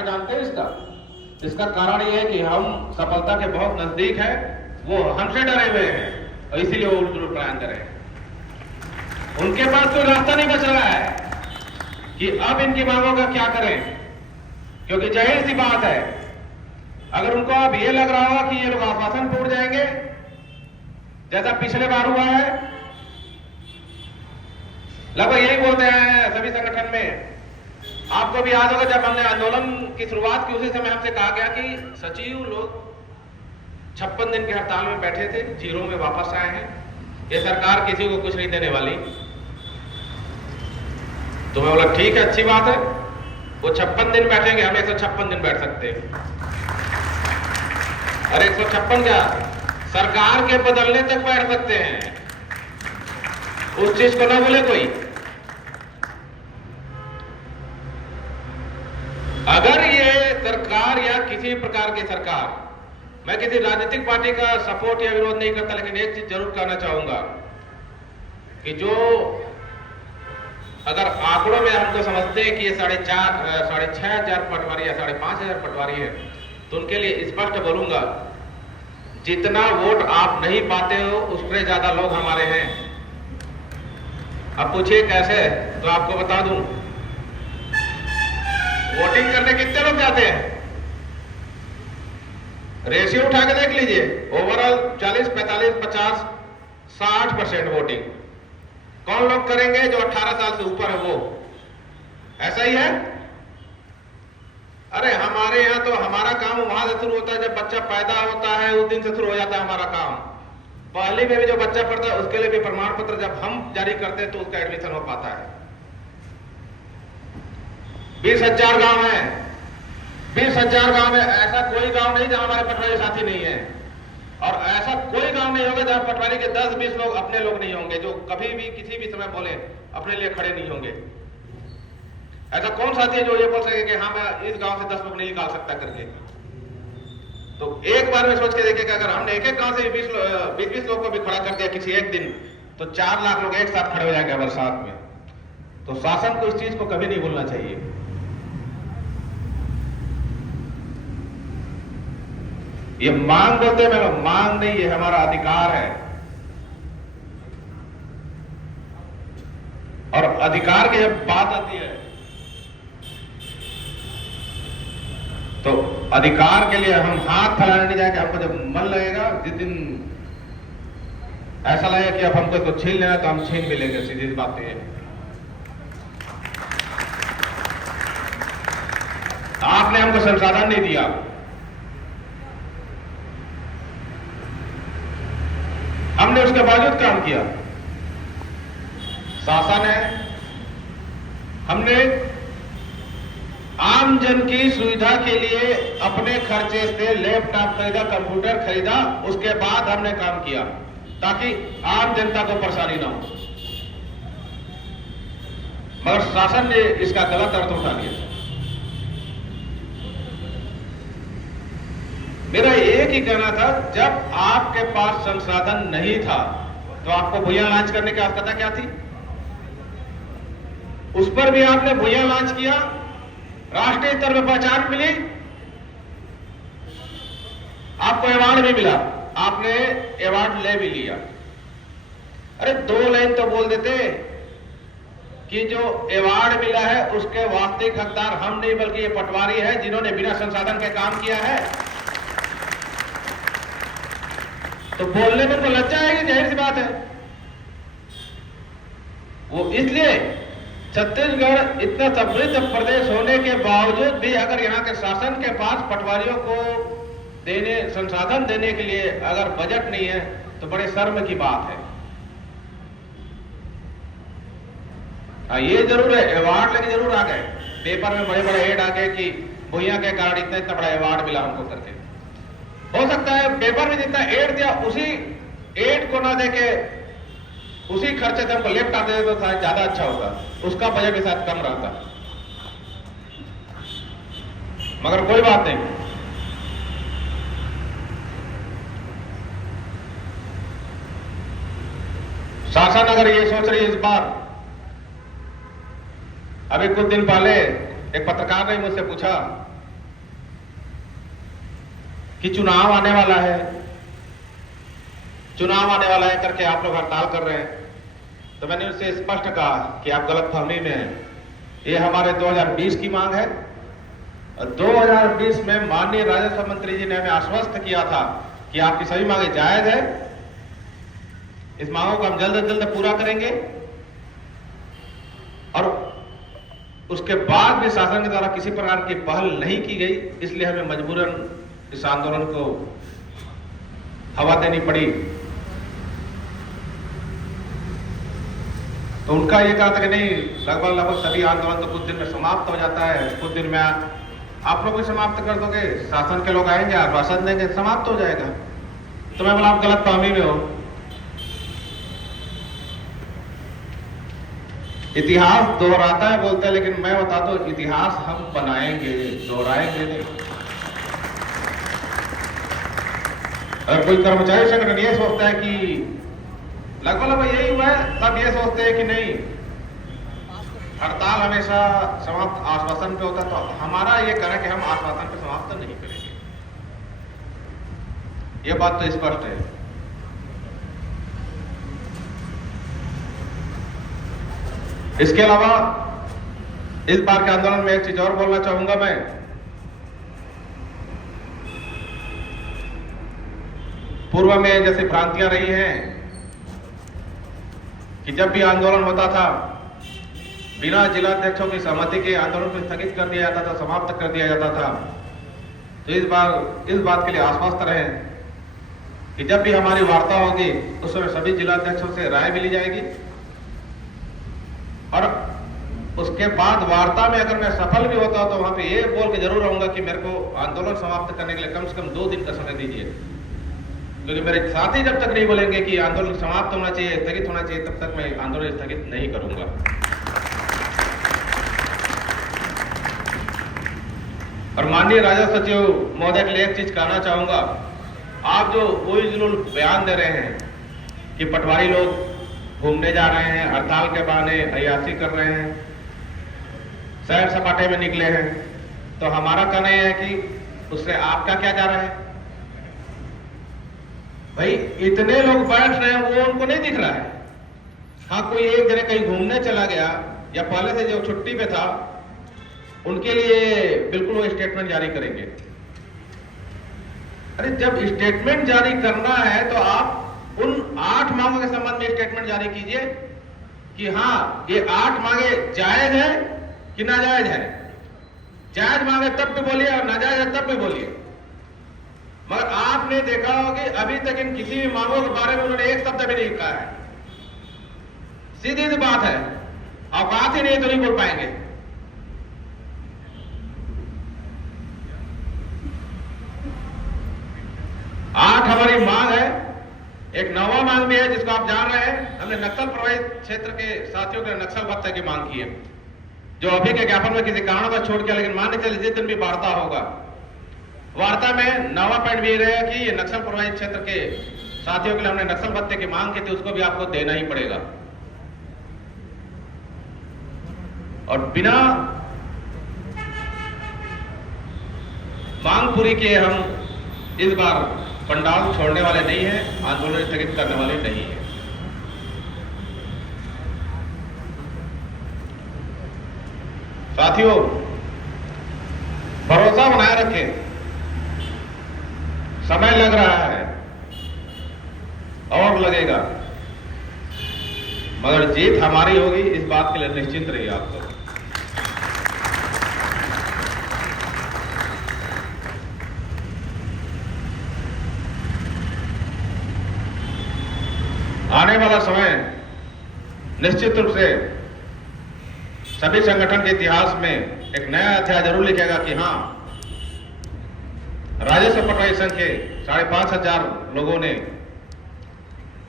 जानते हैं इसका कारण यह है कि हम सफलता के बहुत नजदीक हैं, वो हमसे डरे हुए हैं और इसीलिए वो उल्ट प्लान कर रहे हैं। उनके पास कोई रास्ता नहीं बच रहा है कि अब इनकी मांगों का क्या करें, क्योंकि जाहिर सी बात है, अगर उनको अब ये लग रहा होगा कि ये लोग आश्वासन टूट जाएंगे जैसा पिछले बार हुआ है, लगभग यही बोलते हैं सभी संगठन में। आपको भी याद होगा जब हमने आंदोलन की शुरुआत की, उसी समय हमसे कहा गया कि सचिव लोग 56 दिन की हड़ताल में बैठे थे, जीरो में वापस आए हैं, ये सरकार किसी को कुछ नहीं देने वाली। तो मैं बोला ठीक है, अच्छी बात है, वो 56 दिन बैठेंगे, हम 156 दिन बैठ सकते हैं। अरे 156 क्या, सरकार के बदलने तक बैठ सकते हैं, उस चीज को ना बोले कोई। अगर ये सरकार या किसी प्रकार की सरकार, मैं किसी राजनीतिक पार्टी का सपोर्ट या विरोध नहीं करता, लेकिन एक चीज जरूर कहना चाहूंगा कि जो अगर आंकड़ों में हमको समझते हैं कि ये 6,500 पटवारी या 5,500 पटवारी है, तो उनके लिए स्पष्ट बोलूंगा, जितना वोट आप नहीं पाते हो उससे ज्यादा लोग हमारे हैं। अब पूछिए कैसे, तो आपको बता दूं, वोटिंग करने कितने लोग जाते हैं, रेशियो उठा के देख लीजिए, ओवरऑल 40, 45, 50, 60% वोटिंग कौन लोग करेंगे? जो 18 साल से ऊपर है वो। ऐसा ही है। अरे हमारे यहां तो हमारा काम वहां से शुरू होता है जब बच्चा पैदा होता है, उस दिन से शुरू हो जाता है हमारा काम। पहली में भी जो बच्चा पढ़ता है उसके लिए भी प्रमाण पत्र जब हम जारी करते हैं तो उसका एडमिशन हो पाता है। 20,000 गांव है, 20,000 गांव में ऐसा कोई गांव नहीं जहां हमारे पटवारी साथी नहीं है, और ऐसा कोई गांव नहीं होगा जहां पटवारी के 10-20 लोग अपने लोग नहीं होंगे, जो कभी भी किसी भी समय बोले अपने लिए खड़े नहीं होंगे। ऐसा कौन साथी है जो ये बोल सके कि हाँ मैं इस गांव से 10 लोग नहीं निकाल सकता करके? तो एक बार में सोच के देखिए कि अगर हमने एक गांव से 20 लोग को भी खड़ा कर दिया किसी एक दिन, तो 4 लाख लोग एक साथ खड़े हो जाएंगे बरसात में। तो शासन को इस चीज को कभी नहीं भूलना चाहिए। ये मांग बोलते हैं, मांग नहीं, ये हमारा अधिकार है, और अधिकार की जब बात आती है तो अधिकार के लिए हम हाथ फैलाने नहीं जाएंगे। हमको जब मन लगेगा, जिस दिन ऐसा लगेगा कि अब हमको तो छीन लेना, तो हम छीन भी लेंगे। सीधी बात है, आपने हमको संसाधन नहीं दिया, हमने उसके बावजूद काम किया। शासन है, हमने आम जन की सुविधा के लिए अपने खर्चे से लैपटॉप खरीदा, कंप्यूटर खरीदा, उसके बाद हमने काम किया ताकि आम जनता को परेशानी ना हो। मगर शासन ने इसका गलत अर्थ उठा लिया। मेरा एक ही कहना था, जब आपके पास संसाधन नहीं था तो आपको भुइयां लॉन्च करने की आवश्यकता क्या थी? उस पर भी आपने भुइयां लॉन्च किया, राष्ट्रीय स्तर पर पहचान मिली, आपको अवार्ड भी मिला, आपने अवार्ड ले भी लिया। अरे 2 लाइन तो बोल देते कि जो अवार्ड मिला है उसके वास्तविक हकदार हम नहीं बल्कि ये पटवारी है जिन्होंने बिना संसाधन के काम किया है। तो बोलने में तो लज्जा आएगी, जाहिर सी बात है। वो इसलिए छत्तीसगढ़ इतना समृद्ध प्रदेश होने के बावजूद भी अगर यहाँ के शासन के पास पटवारियों को संसाधन देने के लिए अगर बजट नहीं है तो बड़े शर्म की बात है। ये जरूर है, अवार्ड लेके जरूर आ गए, पेपर में बड़े बड़े ऐड आ गए कि भुइयां के कारण इतना बड़ा अवार्ड मिला हमको करके। हो सकता है पेपर में जितना ऐड दिया उसी ऐड को ना देके उसी खर्चे से हमको लैपटॉप दे तो शायद ज्यादा अच्छा होता, उसका बजट के साथ कम रहता। मगर कोई बात नहीं, शासन अगर ये सोच रही है इस बार, अभी कुछ दिन पहले एक पत्रकार ने मुझसे पूछा कि चुनाव आने वाला है, चुनाव आने वाला है करके आप लोग हड़ताल कर रहे हैं, तो मैंने उससे स्पष्ट कहा कि आप गलतफहमी में हैं। ये हमारे 2020 की मांग है और 2020 में माननीय राजस्व मंत्री जी ने हमें आश्वस्त किया था कि आपकी सभी मांगे जायज है, इस मांगों को हम जल्द से जल्द पूरा करेंगे। और उसके बाद भी शासन के द्वारा किसी प्रकार की पहल नहीं की गई, इसलिए हमें मजबूरन इस आंदोलन को हवा देनी पड़ी। तो उनका ये कहा था कि नहीं, लगभग सभी आंदोलन तो कुछ दिन में समाप्त हो जाता है, कुछ दिन में आप लोग भी समाप्त कर दोगे, शासन के लोग आएंगे, आश्वासन देंगे, समाप्त हो जाएगा। तो मैं बोला आप गलतफहमी में हो। इतिहास दोहराता है बोलता है, लेकिन मैं बताता हूं इतिहास हम बनाएंगे, दोहराएंगे नहीं। अगर कोई कर्मचारी संगठन ये सोचता है कि लगभग यही हुआ है, तब ये सोचते हैं कि नहीं हड़ताल हमेशा समाप्त आश्वासन पे होता, तो हमारा ये कहना कि हम आश्वासन पे समाप्त नहीं करेंगे, ये बात तो स्पष्ट है। इसके अलावा इस बार के आंदोलन में एक चीज और बोलना चाहूंगा मैं, पूर्व में जैसे भ्रांतियां रही हैं कि जब भी आंदोलन होता था बिना जिलाध्यक्षों की सहमति के आंदोलन को स्थगित कर दिया जाता था, समाप्त कर दिया जाता था। तो इस बार इस बात के लिए आश्वस्त रहे कि जब भी हमारी वार्ता होगी उस समय सभी जिलाध्यक्षों से राय भी ली जाएगी और उसके बाद वार्ता में अगर मैं सफल भी होता तो वहां पे ये बोल के जरूर रहूंगा कि मेरे को आंदोलन समाप्त करने के लिए कम से कम 2 दिन का समय दीजिए, क्योंकि मेरे साथी जब तक नहीं बोलेंगे कि आंदोलन समाप्त होना चाहिए, स्थगित होना चाहिए, तब तक मैं आंदोलन स्थगित नहीं करूंगा। और माननीय राजस्व सचिव महोदय के लिए एक चीज कहना चाहूंगा, आप जो कोई जुलूल बयान दे रहे हैं कि पटवारी लोग घूमने जा रहे हैं, हड़ताल के बहाने अय्याशी कर रहे हैं, सैर सपाटे में निकले हैं, तो हमारा कहना यह है कि उससे आपका क्या जा रहा है? भाई इतने लोग बैठ रहे हैं, वो उनको नहीं दिख रहा है। हाँ, कोई एक जगह कहीं घूमने चला गया या पहले से जो छुट्टी पे था, उनके लिए बिल्कुल वो स्टेटमेंट जारी करेंगे। अरे जब स्टेटमेंट जारी करना है तो आप उन 8 मांगों के संबंध में स्टेटमेंट जारी कीजिए कि हाँ ये 8 मांगे जायज है कि नाजायज है। जायज मांगे तब भी बोलिए और नाजायज है तब भी बोलिए। मगर आपने देखा होगा कि अभी तक इन किसी भी मांगों के बारे में उन्होंने एक शब्द भी नहीं कहा है। सीधी सी बात है, औकात ही नहीं तो नहीं बोल पाएंगे। आठ हमारी मांग है, एक 9वां मांग भी है जिसको आप जान रहे हैं। हमने नक्सल प्रभावित क्षेत्र के साथियों के नक्सल भत्ते की मांग की है, जो अभी के ज्ञापन में किसी कारण का छोड़ किया, लेकिन मान के चलिए जिस दिन भी वार्ता होगा, वार्ता में 9वां पॉइंट भी रहेगा कि ये नक्सल प्रभावित क्षेत्र के साथियों के लिए हमने नक्सल भत्ते की मांग की थी, उसको भी आपको देना ही पड़ेगा। और बिना मांग पूरी किए हम इस बार पंडाल छोड़ने वाले नहीं हैं, आंदोलन स्थगित करने वाले नहीं हैं। साथियों, भरोसा बनाए रखें, समय लग रहा है और लगेगा, मगर जीत हमारी होगी, इस बात के लिए निश्चिंत रहिए आप लोग। आने वाला समय निश्चित रूप से सभी संगठन के इतिहास में एक नया अध्याय जरूर लिखेगा कि हां, राजस्व पटवारी संघ के 5,500 लोगों ने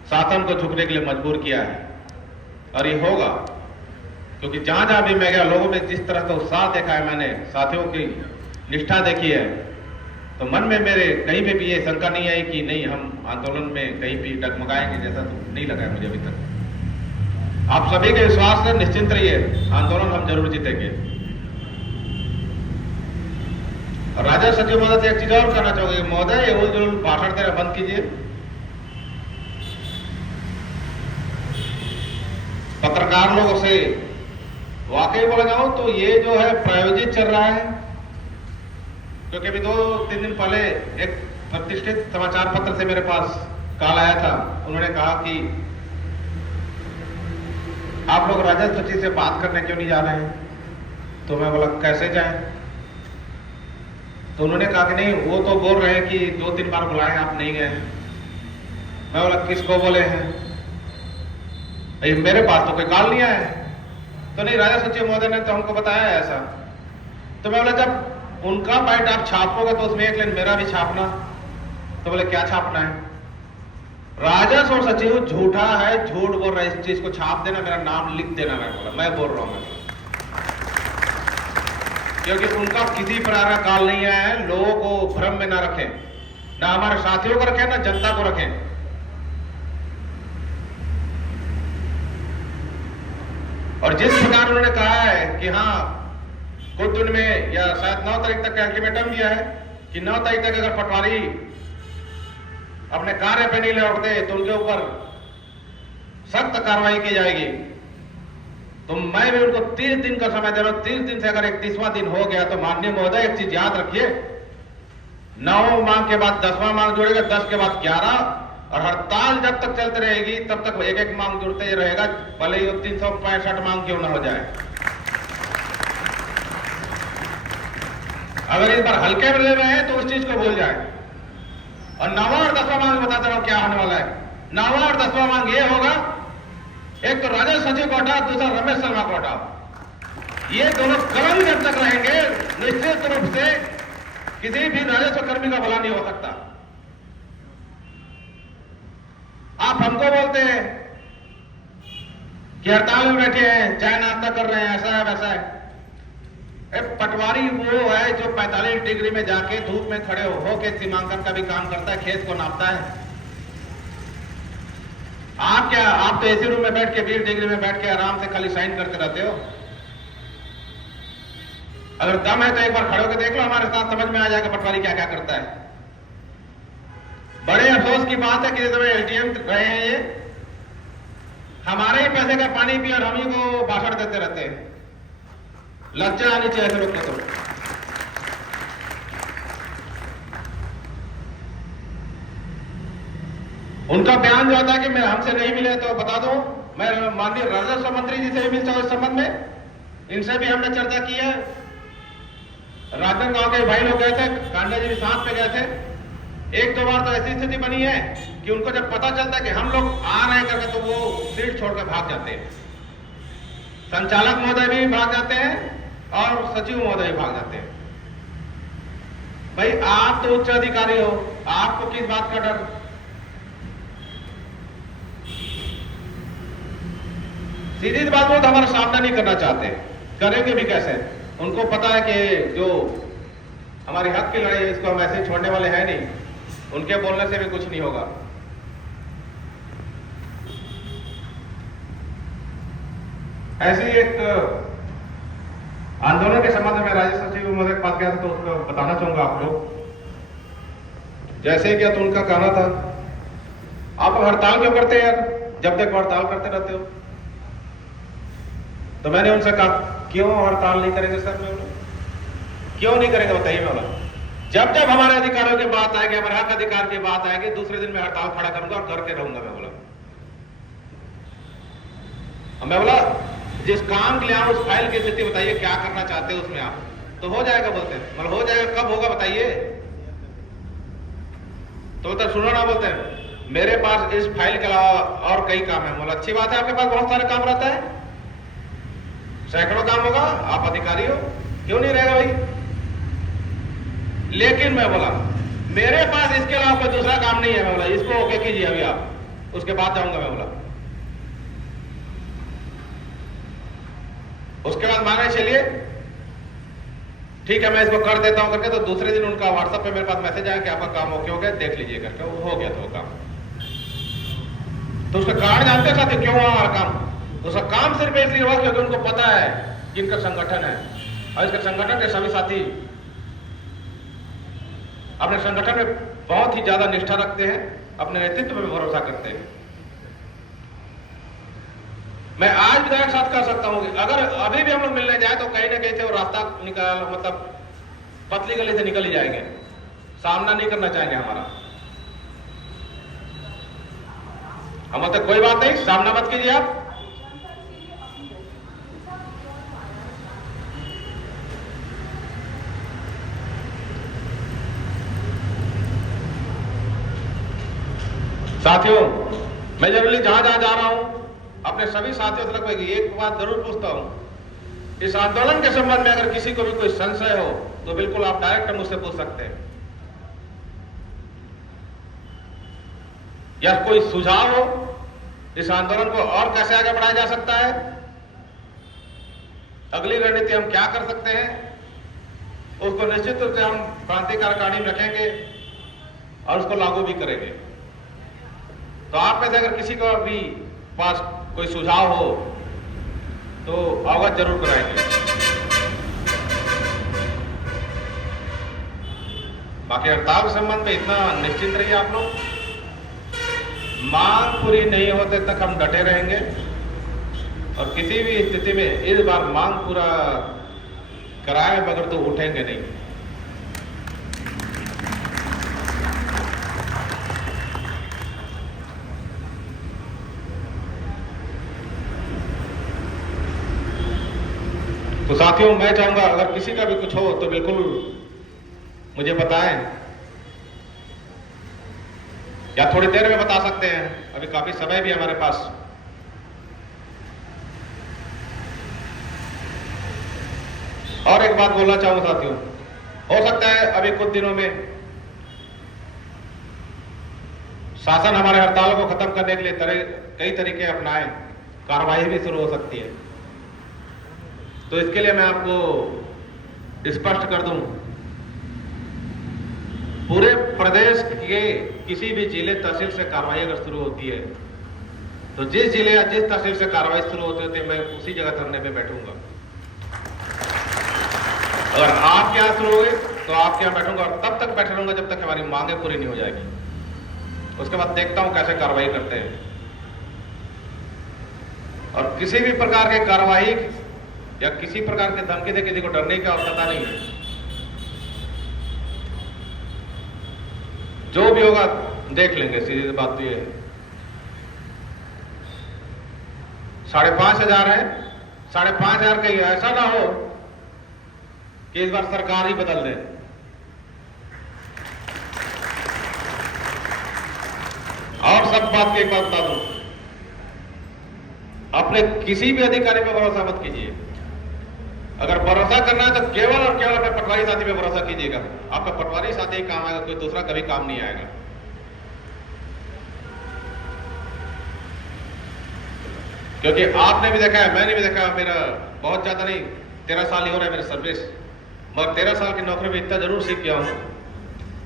शासन को झुकने के लिए मजबूर किया है। और ये होगा क्योंकि जहां जहां भी मैं गया, लोगों में जिस तरह का उत्साह देखा है, मैंने साथियों की निष्ठा देखी है, तो मन में मेरे कहीं पे भी ये शंका नहीं आई कि नहीं हम आंदोलन में कहीं भी डगमगाएंगे, जैसा तो नहीं लगा है मुझे अभी तक। आप सभी के विश्वास से निश्चिंत रहिए, आंदोलन हम जरूर जीतेंगे। राजस्व सचिव महोदय से एक चीज और कहना चाहोगे महोदय, ये उल भाषण देना बंद कीजिए। पत्रकार लोगों से वाकई बोला जाऊं तो ये जो है प्रायोजित चल रहा है, क्योंकि अभी 2-3 दिन पहले एक प्रतिष्ठित समाचार पत्र से मेरे पास कॉल आया था। उन्होंने कहा कि आप लोग राजस्व सचिव से बात करने क्यों नहीं जा रहे हैं? तो मैं बोला कैसे जाएं? तो उन्होंने कहा कि नहीं, वो तो बोल रहे हैं कि 2-3 बार बुलाए आप नहीं गए। मैं बोला किसको बोले हैं? मेरे पास तो कोई कॉल नहीं आया है। तो नहीं, राजस्व सचिव महोदय ने तो हमको बताया है ऐसा। तो मैं बोला जब उनका बाइट आप छापोगे तो उसमें एक लाइन मेरा भी छापना। तो बोले क्या छापना है? राजस्व सचिव झूठा है, झूठ बोल रहा है, इस चीज को छाप देना, मेरा नाम लिख देना। मैं बोला मैं बोल रहा हूं, क्योंकि उनका किसी प्रकार का कॉल नहीं आया है। लोगों को भ्रम में ना रखें, ना हमारे साथियों को रखें, ना जनता को रखें। और जिस प्रकार उन्होंने कहा है कि हाँ कुछ दिन में या शायद 9 तारीख तक का अल्टीमेटम दिया है कि 9 तारीख तक अगर पटवारी अपने कार्य पे नहीं लौटते तो उनके ऊपर सख्त कार्रवाई की जाएगी। तो मैं भी उनको 30 दिन का समय दे रहा हूं। 30 दिन से अगर 31वां दिन हो गया तो माननीय महोदय एक चीज याद रखिए, 9 मांग के बाद 10वां मांग जुड़ेगा, 10 के बाद 11, और हड़ताल जब तक चलती रहेगी तब तक एक मांग जुड़ते ही रहेगा, भले ही 365 मांग क्यों ना हो जाए। अगर इस बार हल्के में ले रहे हैं तो उस चीज को भूल जाए। और 9वां और 10वां मांग बताता रहा क्या होने वाला है। 9वां और 10वां मांग ये होगा, एक तो राजस्व सचिव को हटाओ, दूसरा रमेश शर्मा को हटाओ। ये दोनों कर्म जब तक रहेंगे निश्चित रूप से किसी भी राजस्व कर्मी का भला नहीं हो सकता। आप हमको बोलते हैं कि हड़ताल में बैठे हैं, चाय नाश्ता कर रहे हैं, ऐसा है वैसा है। पटवारी वो है जो 45 डिग्री में जाके धूप में खड़े होके सीमांकन का भी काम करता है, खेत को नापता है। आप क्या, आप तो एसी रूम में बैठ के 20 डिग्री में बैठ के आराम से खाली साइन करते रहते हो। अगर दम है तो एक बार खड़े होकर देख लो, हमारे साथ समझ में आ जाएगा पटवारी क्या क्या करता है। बड़े अफसोस की बात है कि इस समय एलटीएम रहे हैं ये, हमारे ही पैसे का पानी पिए और हम ही को भाषण देते रहते हैं। लज्जा आनी चाहिए ऐसे लोग को। तो उनका बयान जो आता है कि मैं हमसे नहीं मिले तो बता दो, मैं माननीय राजस्व मंत्री जी से भी मिलता हूं इस संबंध में, इनसे भी हमने चर्चा की है। राजनांदगांव के भाई लोग गए थे, कांडा जी भी साथ में गए थे। 1-2 बार तो ऐसी स्थिति बनी है कि उनको जब पता चलता है कि हम लोग आ रहे हैं करके तो वो सीट छोड़कर भाग जाते हैं। संचालक महोदय भी भाग जाते हैं और सचिव महोदय भाग जाते हैं। भाई आप तो उच्च अधिकारी हो, आपको किस बात का डर? सीधी बात वो तो हमारा सामना नहीं करना चाहते, करेंगे भी कैसे? उनको पता है कि जो हमारी हक की लड़ाई है इसको हम ऐसे छोड़ने वाले हैं नहीं, उनके बोलने से भी कुछ नहीं होगा। ऐसी एक आंदोलन के संबंध में राजस्व सचिव महोदय के पास गया था, तो उसको बताना चाहूंगा आप लोग। जैसे क्या तो उनका कहना था, आप हड़ताल क्यों करते हैं यार, जब तक हड़ताल करते रहते हो? तो मैंने उनसे कहा क्यों हड़ताल नहीं करेंगे सर? मैं बोला क्यों नहीं करेंगे बताइए। मैं बोला जब जब हमारे अधिकारों की बात आएगी, हमारे हक अधिकार की बात आएगी, दूसरे दिन मैं हड़ताल खड़ा करूंगा और करके रहूंगा। मैं बोला जिस काम के लिए आप उस फाइल की स्थिति बताइए, क्या करना चाहते हो उसमें आप, तो हो जाएगा बोलते हैं। मतलब हो जाएगा, कब होगा बताइए? तो बोलते सुनो ना, बोलते हैं मेरे पास इस फाइल के अलावा और कई काम है। बोला अच्छी बात है, आपके पास बहुत सारे काम रहता है, सैकड़ों काम होगा, आप अधिकारी हो, क्यों नहीं रहेगा भाई? लेकिन मैं बोला मेरे पास इसके अलावा कोई दूसरा काम नहीं है। मैं बोला इसको ओके कीजिए अभी आप, उसके बाद जाऊंगा। मैं बोला उसके बाद माने चलिए ठीक है मैं इसको कर देता हूं करके, तो दूसरे दिन उनका व्हाट्सएप पे मेरे पास मैसेज आया कि आपका काम ओके हो गया, देख लीजिए करके। वो हो गया था वो काम। तो उसका कारण जानते हैं साथी क्यों हुआ हमारा काम? उसका काम सिर्फ इसलिए हुआ क्योंकि उनको पता है कि इनका संगठन है और इसके संगठन के सभी साथी अपने संगठन में बहुत ही ज्यादा निष्ठा रखते हैं, अपने नेतृत्व पर भरोसा करते हैं। मैं आज विधायक साथ कर सकता हूं कि अगर अभी भी हम लोग मिलने जाए तो कहीं ना कहीं से वो रास्ता निकाल, मतलब पतली गली से निकल ही जाएंगे, सामना नहीं करना चाहेंगे हमारा। हम बोलते कोई बात नहीं, सामना मत कीजिए आप। साथियों, मैं जरूरी जहां जहां जा रहा हूं अपने सभी साथियों से लगभग एक बात जरूर पूछता हूं, इस आंदोलन के संबंध में अगर किसी को भी कोई संशय हो तो बिल्कुल आप डायरेक्ट मुझसे पूछ सकते हैं, या कोई सुझाव हो इस आंदोलन को और कैसे आगे बढ़ाया जा सकता है, अगली रणनीति हम क्या कर सकते हैं, उसको निश्चित रूप से हम क्रांतिकारी कहानी में रखेंगे और उसको लागू भी करेंगे। तो आप में से अगर किसी को भी पास कोई सुझाव हो तो अवगत जरूर कराएंगे। बाकी हड़ताल के संबंध में इतना निश्चिंत रहिए आप लोग, मांग पूरी नहीं होते तक हम डटे रहेंगे और किसी भी स्थिति में इस बार मांग पूरा कराए बगैर तो उठेंगे नहीं। तो साथियों, मैं चाहूंगा अगर किसी का भी कुछ हो तो बिल्कुल मुझे बताएं, या थोड़ी देर में बता सकते हैं, अभी काफी समय भी हमारे पास। और एक बात बोलना चाहूंगा साथियों, हो सकता है अभी कुछ दिनों में शासन हमारे हड़तालों को खत्म करने के लिए कई तरीके अपनाएं, कार्रवाई भी शुरू हो सकती है। तो इसके लिए मैं आपको स्पष्ट कर दूं, पूरे प्रदेश के किसी भी जिले तहसील से कार्रवाई अगर शुरू होती है तो जिस जिले या जिस तहसील से कार्रवाई शुरू होती है मैं उसी जगह धरने पे बैठूंगा। अगर आपके यहां शुरू हुए तो आपके यहां बैठूंगा और तब तक बैठे रहूंगा जब तक हमारी मांगे पूरी नहीं हो जाएगी। उसके बाद देखता हूं कैसे कार्रवाई करते हैं। और किसी भी प्रकार की कार्रवाई या किसी प्रकार के धमकी से किसी को डरने की आवश्यकता नहीं है। जो भी होगा देख लेंगे, सीधी बात तो ये है। 5,500 है, 5,500 कहीं ऐसा ना हो कि इस बार सरकार ही बदल दे। और सब बात की एक बात बता दूं, अपने किसी भी अधिकारी पर भरोसा मत कीजिए। अगर भरोसा करना है तो केवल और केवल अपने पटवारी साथी पे भरोसा कीजिएगा। आपका पटवारी साथी ही काम आएगा, कोई दूसरा कभी काम नहीं आएगा। क्योंकि आपने भी देखा है, मैंने भी देखा है, मेरा बहुत ज्यादा नहीं 13 साल ही हो रहा है मेरे सर्विस, मगर 13 साल की नौकरी में इतना जरूर सीख गया हूं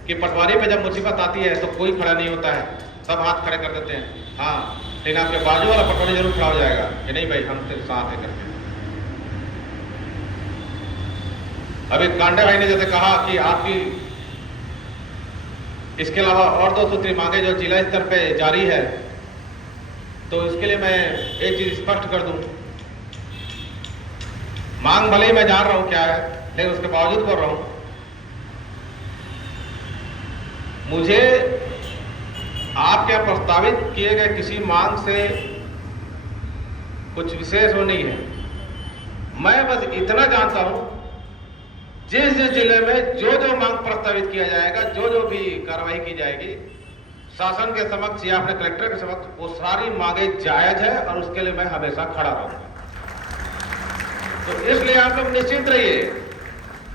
कि पटवारी पे जब मुसीबत आती है तो कोई खड़ा नहीं होता है, सब हाथ खड़े कर देते हैं। हाँ, लेकिन आपके बाजू वाला पटवारी जरूर खड़ा हो जाएगा कि नहीं भाई हम तेरे साथ है करके। अभी कांडे भाई ने जैसे कहा कि आपकी इसके अलावा और 2 सूत्री मांगे जो जिला स्तर पे जारी है, तो इसके लिए मैं एक चीज स्पष्ट कर दूं, मांग भले ही मैं जान रहा हूं क्या है, लेकिन उसके बावजूद बोल रहा हूं, मुझे आपके प्रस्तावित किए गए किसी मांग से कुछ विशेष वो नहीं है। मैं बस इतना जानता हूं, जिस जिस जिले में जो जो मांग प्रस्तावित किया जाएगा, जो जो भी कार्रवाई की जाएगी शासन के समक्ष या अपने कलेक्टर के समक्ष, वो सारी मांगे जायज है और उसके लिए मैं हमेशा खड़ा रहूंगा। तो इसलिए आप लोग निश्चिंत रहिए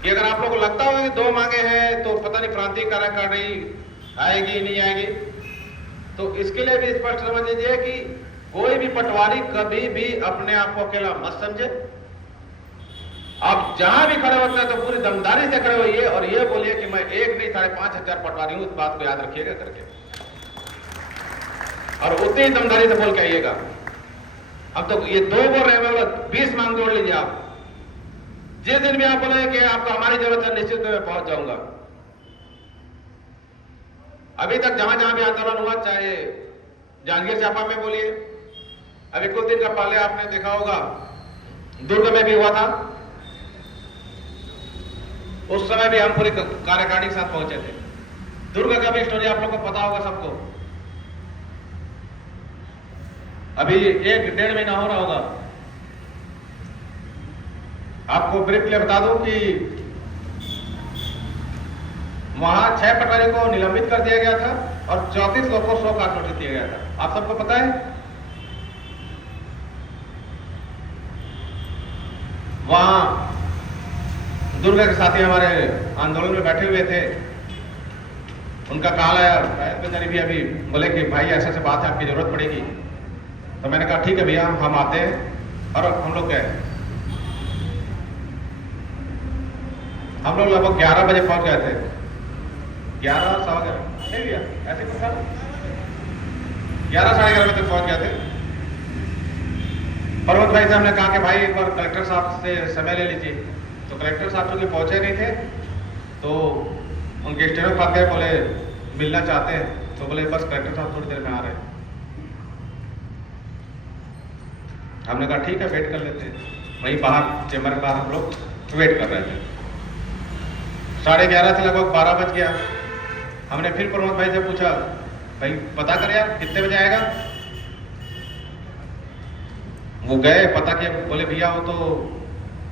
कि अगर आप लोग को लगता होगा कि 2 मांगे हैं तो पता नहीं क्रांतिकारी कार्रवाई आएगी नहीं आएगी, तो इसके लिए भी स्पष्ट समझ लीजिए कि कोई भी पटवारी कभी भी अपने आप को अकेला मत समझे। आप जहां भी खड़े होते हैं तो पूरी दमदारी से खड़े होइए और ये बोलिए कि मैं एक नहीं 5,500 पटवारी हूं, इस बात को याद रखिएगा करके, और उतनी ही दमदारी से बोल के आइएगा। अब तो ये 2 बोल रहे हैं, 20 मांग जोड़ लीजिए आप। जिस दिन भी आप बोलेंगे कि आपको हमारी जरूरत है, निश्चित मैं पहुंच जाऊंगा। अभी तक जहां जहां भी आंदोलन हुआ, चाहे जांजगीर चांपा में बोलिए, अभी कुछ दिन का पहले आपने देखा होगा दुर्ग में भी हुआ था, उस समय भी हम पूरी कार्यकारिणी के साथ पहुंचे थे। दुर्ग का भी स्टोरी आप लोग को पता होगा सबको। अभी 1-1.5 महीना हो रहा होगा। आपको ब्रीफली बता दूं कि वहां 6 पटवारी को निलंबित कर दिया गया था और 34 लोगों को 100 का नोटिस दिया गया था। आप सबको पता है। वहां दुर्ग के साथी हमारे आंदोलन में बैठे हुए थे, उनका कॉल आया, बेचारी भी अभी बोले कि भाई ऐसे से बात है, आपकी जरूरत पड़ेगी। तो मैंने कहा ठीक है भैया, हम आते हैं। और हम लोग गए। हम लोग लगभग 11 बजे पहुंच गए थे। 11 सवा 11 नहीं भैया, ऐसे कुछ था, 11 साढ़े 11 बजे तक पहुंच गए थे। पर्वत भाई से हमने कहा कि भाई एक बार कलेक्टर साहब से समय ले लीजिए। तो कलेक्टर साहब चूंकि पहुंचे नहीं थे, तो उनके स्टेनो पर गए, बोले मिलना चाहते हैं। तो बोले बस कलेक्टर साहब थोड़ी देर में आ रहे हैं। हमने कहा ठीक है, वेट कर लेते हैं। वहीं बाहर चेंबर के बाहर हम लोग वेट कर रहे थे। 11:30 से लगभग 12 बज गया। हमने फिर प्रमोद भाई से पूछा, भाई पता कर यार कितने बजे आएगा। वो गए, पता किया, बोले भैया वो तो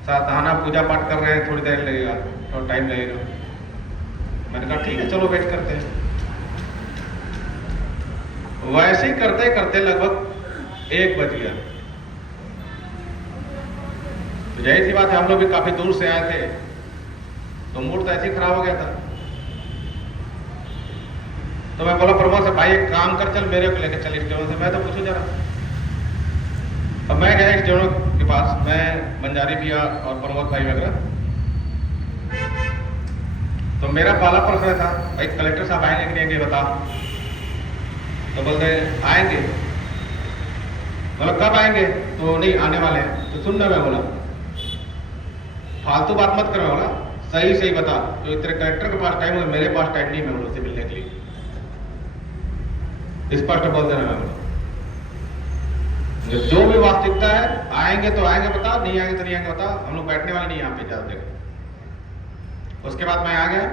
साधना पूजा पाठ कर रहे हैं, थोड़ी देर लगेगा, थोड़ा टाइम लगेगा। मैंने कहा ठीक है, चलो वेट करते हैं। वैसे ही करते करते लगभग 1 बज गया। तो यही सी बात है, हम लोग भी काफी दूर से आए थे, तो मूड तो ऐसे ही खराब हो गया था। तो मैं बोला प्रमोद से, भाई एक काम कर, चल मेरे को लेकर चल स्टेशन से, मैं तो पूछू जरा। अब मैं गया स्टेशन के पास, मैं मंजारी भैया और प्रमोद भाई वगैरह। तो मेरा पहला प्रश्न था, भाई कलेक्टर साहब आएंगे कि नहीं आएंगे बता। तो बोलते आएंगे। मतलब कब आएंगे? तो नहीं आने वाले हैं। तो सुनना, मैं बोला फालतू बात मत करो, बोला सही सही बता। तो तेरे कलेक्टर के पास टाइम है, मेरे पास टाइम नहीं, मैं बोला उससे मिलने के लिए स्पष्ट बोल देना। मैं बोला जो भी वास्तविकता है, आएंगे तो आएंगे बता, नहीं आएंगे तो नहीं आएंगे बता। हम लोग बैठने वाले नहीं यहाँ पे ज्यादा देर। उसके बाद मैं आ गया,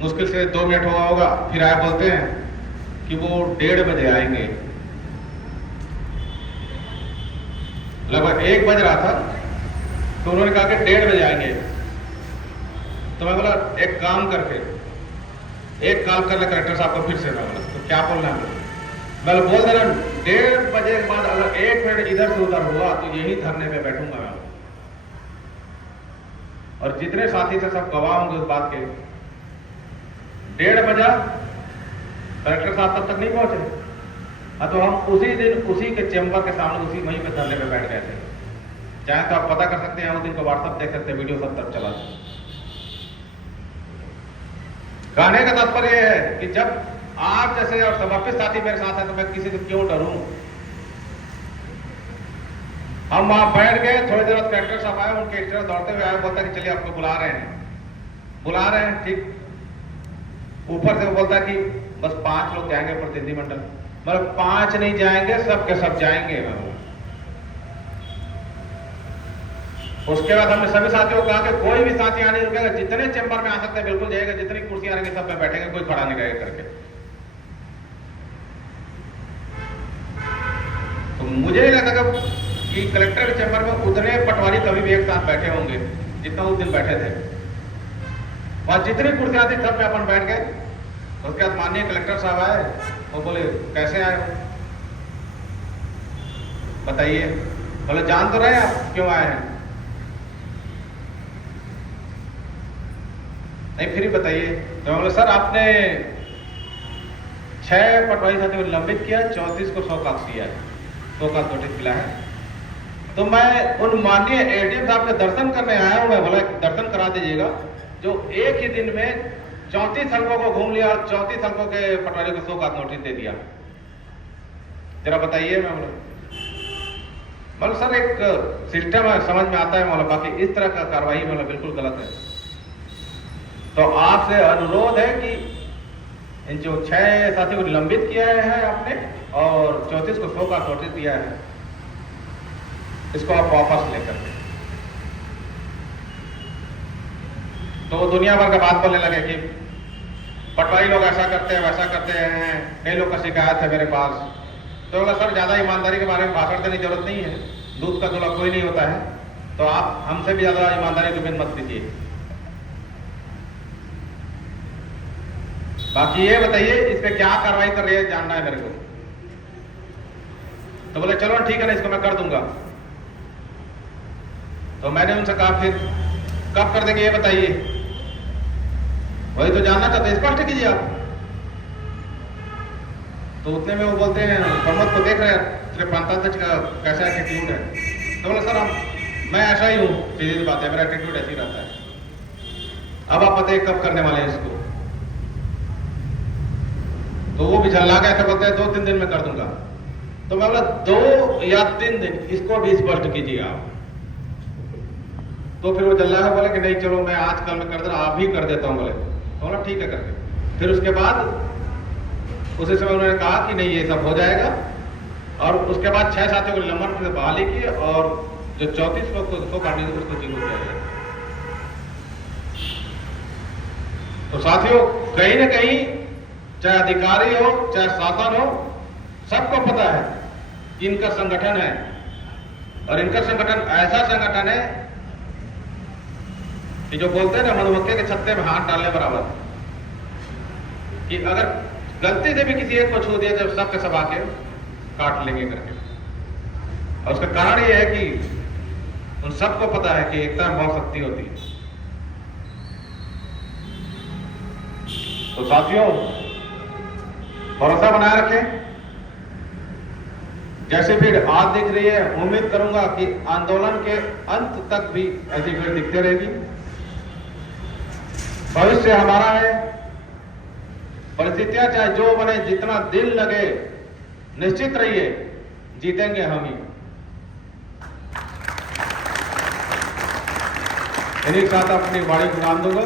मुश्किल से 2 मिनट हुआ होगा, फिर आए, बोलते हैं कि वो 1:30 बजे आएंगे। लगभग 1 बज रहा था, तो उन्होंने कहा कि 1:30 बजे आएंगे। तो मैं बोला एक काम करके एक कॉल कर ले कलेक्टर साहब को फिर से। मैं बोला तो क्या बोलना है? मैं बोल दे रहा 1:30 बजे के बाद अगर 1 मिनट इधर से उधर हुआ तो यही धरने पे बैठूंगा मैं। और जितने साथी थे सब गवाह होंगे उस बात के। 1:30 बजा, कलेक्टर साहब तब तक नहीं पहुंचे। तो हम उसी दिन उसी के चेंबर के सामने उसी वहीं पे धरने पे बैठ गए थे। चाहे तो आप पता कर सकते हैं, उस दिन को व्हाट्सएप देख सकते हैं, वीडियो सब तक चला। कहने का तात्पर्य है कि जब आप जैसे और समर्पित साथी मेरे साथ है तो मैं किसी से क्यों डरूं। हम वहां बैठ गए, थोड़ी देर बाद कलेक्टर साहब आए, उनके स्टेशन दौड़ते हुए आए, बोलता कि चलिए आपको बुला रहे हैं। ठीक ऊपर से वो बोलता कि बस 5 लोग जाएंगे प्रतिनिधिमंडल। मतलब 5 नहीं जाएंगे, सब के सब जाएंगे। मैं बोला उसके बाद हमने सभी साथियों को कहा कि कोई भी साथी यहाँ नहीं रुकेगा, जितने चेंबर में आ सकते हैं बिल्कुल जाएगा, जितनी कुर्सियां रहेंगी सब में बैठेंगे, कोई खड़ा नहीं रहेगा करके। तो मुझे नहीं लगता कि कलेक्टर के चेंबर में उतने पटवारी कभी भी एक साथ बैठे होंगे जितना उस दिन बैठे थे। वहां जितनी कुर्सियां थी सब में अपन बैठ गए। उसके बाद माननीय कलेक्टर साहब आए, वो बोले कैसे आए हो बताइए। बोले जान तो रहे आप क्यों आए हैं? नहीं फिर बताइए। तो बोले सर आपने 6 पटवारी साथी को निलंबित किया, 34 को 100 का दिया है, 100 का नोटिस मिला है। तो मैं उन माननीय एडीएम साहब के दर्शन करने आया हूं। मैं बोला दर्शन करा दीजिएगा, जो एक ही दिन में 34 हल्कों को घूम लिया और 34 हल्कों के पटवारी को 100 का नोटिस दे दिया। जरा बताइए। मैं बोला सर एक सिस्टम है, समझ में आता है। बोला बाकी इस तरह का कार्रवाई बोला बिल्कुल गलत है। तो आपसे अनुरोध है कि इन जो 6 साथियों को निलंबित किया है आपने और 34 को शो का नोटिस दिया है, इसको आप वापस लेकर के। तो वो दुनिया भर का बात बोलने लगे कि पटवारी लोग ऐसा करते हैं वैसा करते हैं, कई लोग का शिकायत है मेरे पास। तो बोला सर ज़्यादा ईमानदारी के बारे में भाषण देने की जरूरत नहीं है, दूध का दूल्हा कोई नहीं होता है, तो आप हमसे भी ज़्यादा ईमानदारी की उम्मीद मत कीजिए। बाकी ये बताइए इस पे क्या कार्रवाई कर रही है जानना है मेरे को। तो बोले चलो ठीक है ना, इसको मैं कर दूंगा। तो मैंने उनसे कहा फिर कब कर देंगे ये बताइए, वही तो जानना चाहते, स्पष्ट कीजिए आप। तो उतने में वो बोलते हैं प्रमोद को देख रहे हैं सिर्फ पंचायत का कैसा एटीट्यूड है। तो बोले सर मैं ऐसा ही हूँ, सीधी सी बात है, मेरा एटीट्यूड ऐसे ही रहता है। अब आप बताइए कब करने वाले हैं इसको। तो वो भी झल्ला गए थे, बोलते हैं 2-3 दिन में कर दूंगा। तो मैं बोला 2 या 3 दिन, इसको भी स्पष्ट कीजिए आप। तो फिर वो झल्ला है, बोले कि नहीं चलो मैं आज कल में कर देना, आप ही कर देता हूँ। बोले तो बोला ठीक है करके। फिर उसके बाद उसी समय उन्होंने कहा कि नहीं ये सब हो जाएगा, और उसके बाद 6 साथियों को निलंबन से बहाली की और जो 34 लोग को काटने थे उसको जीरो किया गया। तो साथियों कहीं ना कहीं चाहे अधिकारी हो चाहे शासन हो, सबको पता है कि इनका संगठन है, और इनका संगठन ऐसा संगठन है कि जो बोलते हैं ना मधुमक्खी के छत्ते में हाथ डालने बराबर, कि अगर गलती से भी किसी एक को छू दिया तो सबके सब आके काट लेंगे करके। और उसका कारण यह है कि उन सबको पता है कि एकता में बहुत शक्ति होती है। तो साथियों भरोसा बनाए रखें। जैसे भीड़ आज दिख रही है, उम्मीद करूंगा कि आंदोलन के अंत तक भी ऐसी भीड़ दिखती रहेगी। भविष्य हमारा है, परिस्थितियां चाहे जो बने, जितना दिल लगे, निश्चित रहिए जीतेंगे हम ही। इन्हीं के साथ अपनी वाणी को नाम दूंगा।